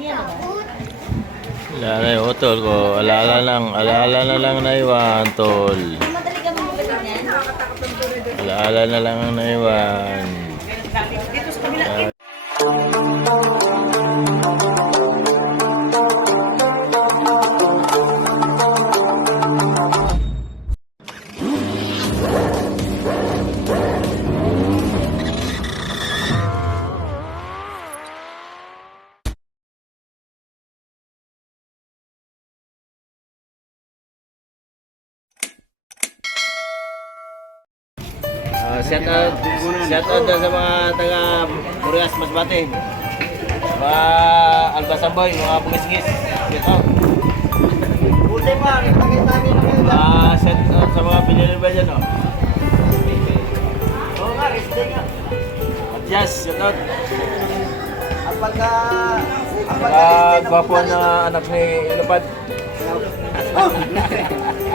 Wala na yung tol ko. Alaala na lang naiwan, tol. Madali ka mamugalit niyan? Alaala na lang ang naiwan. Dito sa kabila. Shout out sa mga taga Burias Masbate. Mga Albasamboy, mga bungisgis. Shout out. Buti pa, nakita niyo Shout out sa mga Pilipino dyan, no? Oo nga, resting nga. Matias, shout out. Apagka Gwapo na anak ni Ilupad.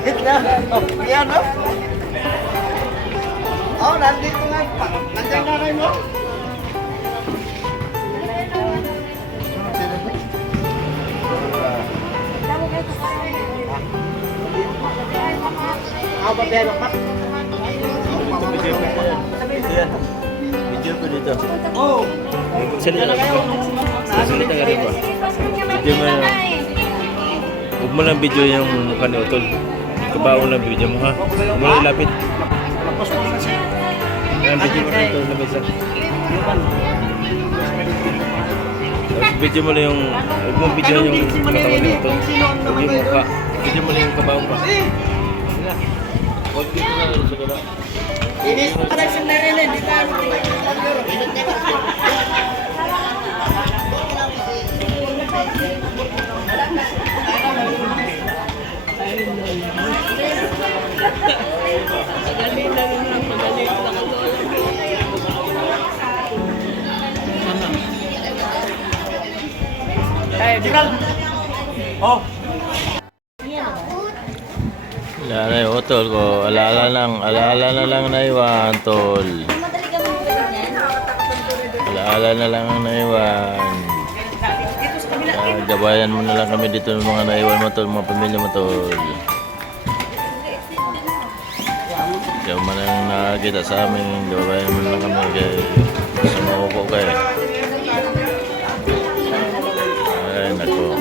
hit na. Oh, yan no? Oh, nandito nga. Nandiyan na kayo mo. Ako ba pero pa? Video ko dito. Oh, Salita ka rin ba? Video mo na. Huwag mo lang video yung mukha ni Utol. Kabaon lang video mo ha. Huwag mo lang ilapit. Ayan, video mo rin ito na mesa. Video mo lang yung... Huwag mo video yung katawan ni Utol. Huwag yung mukha. Video mo lang yung kabaon pa. Huwag video na lang sa gala. inis para sa narinig. Di tayo. Oh. Wala na yung Utol ko. Alaala na lang naiwan, tol. Madali ka mamugalit niyan? Alaala na lang ang naiwan. Dito sa kabila. Gabayan mo na lang kami dito ng mga naiwan mo, tol. Mga pamilya mo, tol. Diyan man ang nakakita sa amin. Gabayan mo na lang kami kay sumuko kayo. Ay, nako.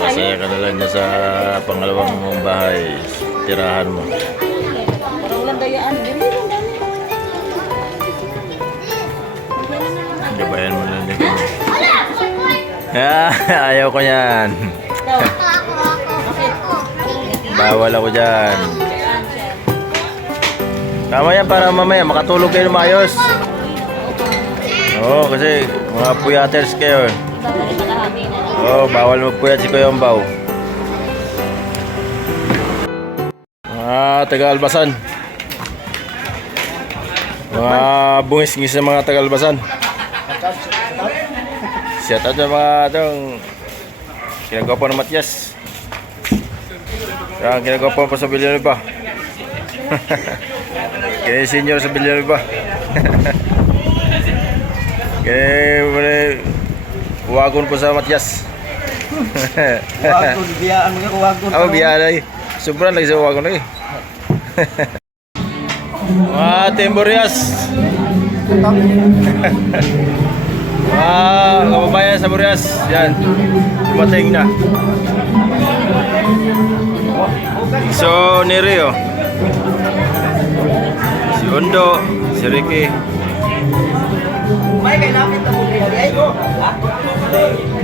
Masaya ka na lang dyan sa pangalawang mong bahay. Tirahan mo. Parang walang dayaan. Gabayan mo na lang dyan. Ayaw ko yan. Bawal ako dyan. Tama yan para mamaya makatulog kayo maayos. Oo, kasi mga puyaters kayo. Oo, bawal magpuyat si Kuya Ombaw. Mga taga-Albasan. Mga bungis-ngis na mga taga-Albasan. Shout out sa mga itong ginagawa po ng Matias. Yan, ginagawa po sa Villanueva. Kaya senior sa Villanueva. Kaya wagon po sa Matias. Wagon, biyaan mo ka wagon. Ako biyaan ay. Sobrang lagi sa wagon ay. Mga Timburias. Mga kababayan sa Burias. Yan. Dumating na. So, ni Rio. Si Undo. Si Ricky. May kay lapit na mo ay ko.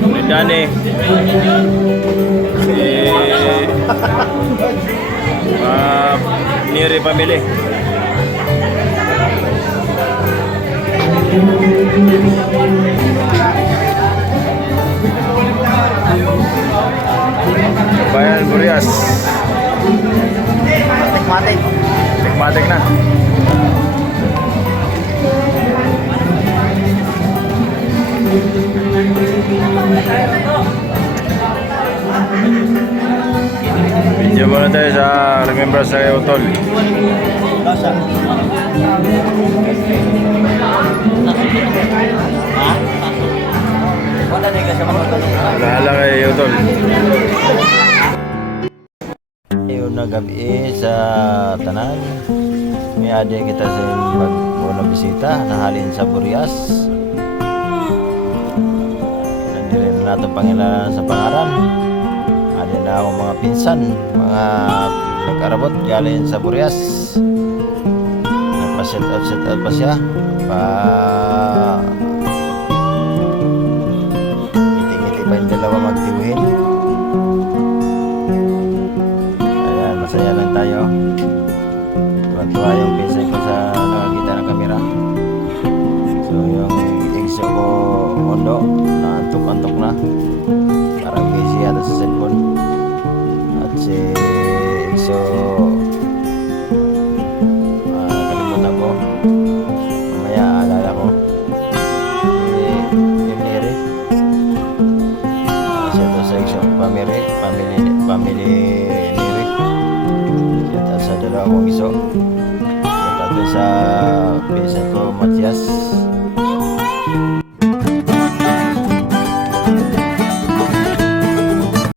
Si Dani. Si Niri family. Bayan Burias. Matik-matik. Matik na. Video muna tayo sa remembrance sa Utol. Basa. Ha? Wala Bahala na ka sa mga Bahala kayo, Tol. Ayun na gabi sa tanan. May adi kita sa magmuna bisita nahalin sa Burias. Nandirin na natin pangilan sa pangaran. Adi na ako mga pinsan, mga nagkarabot galing sa Burias. Nagpa-set out pa siya. Ngiti-ngiti pa yung dalawa magtiwin. Ayan, masaya lang tayo. Tuwa-tuwa yung pinsan ko sa nakakita ng kamera. So yung exo ko Mondo, naantok-antok na. Parang busy yata sa cellphone. At si exo kalimutan ko. Mamaya aalala ko. Yung Neri. Siya to sa exo family Neri. Siya to sa dalawa kong iso. Siya to sa pinsan ko Matias.